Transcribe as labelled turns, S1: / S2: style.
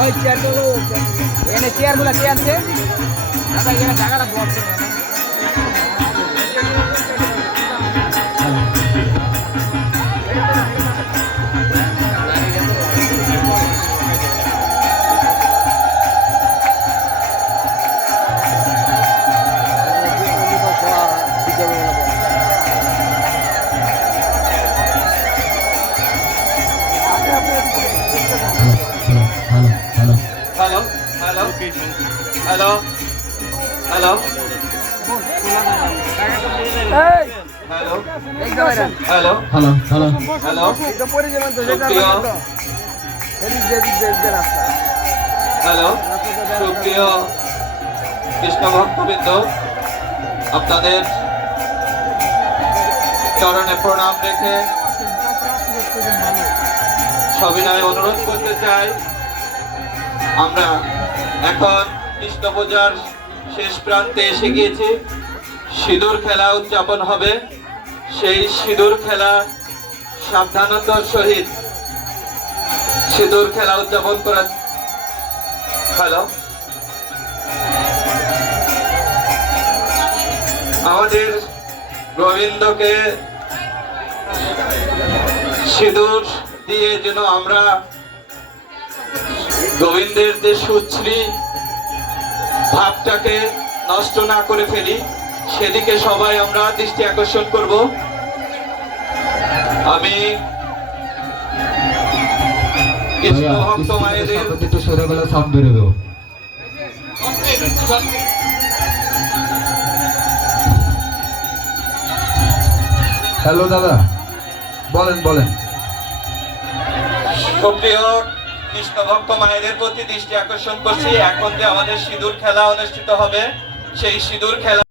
S1: ওই চেয়ারগুলো এনে চেয়ারগুলো কে আনছে? দাদা এখানে জায়গাটা block
S2: hello hello hello. Hello hello hello. Hello Supriya? Krishna ভক্তবৃন্দ আপনাদের চরণে প্রণাম রেখে সবিনয় অনুরোধ করতে চাই। আমরা এখন কৃষ্ণ পূজার শেষ প্রান্তে এসে গিয়েছি। সিঁদুর খেলা উদযাপন হবে। সেই সিঁদুর খেলা সাবধানতার সহিত সিঁদুর খেলা উদযাপন করা হ্যালো আমাদের গোবিন্দকে সিঁদুর দিয়ে যেন আমরা গোবিন্দের যে সুশ্রী ভাবটাকে নষ্ট না করে ফেলি সেদিকে সবাই আমরা দৃষ্টি আকর্ষণ করব। আমি কৃষ্ণ ভক্ত মায়েদের
S3: একটু সরে গেলে সাউন্ড বেরোবে। হ্যালো দাদা। বলেন বলেন।
S2: সুপ্রিয় কৃষ্ণ ভক্ত মায়েদের প্রতি দৃষ্টি আকর্ষণ করছি। এখন যে আমাদের সিঁদুর খেলা অনুষ্ঠিত হবে, সেই সিঁদুর খেলা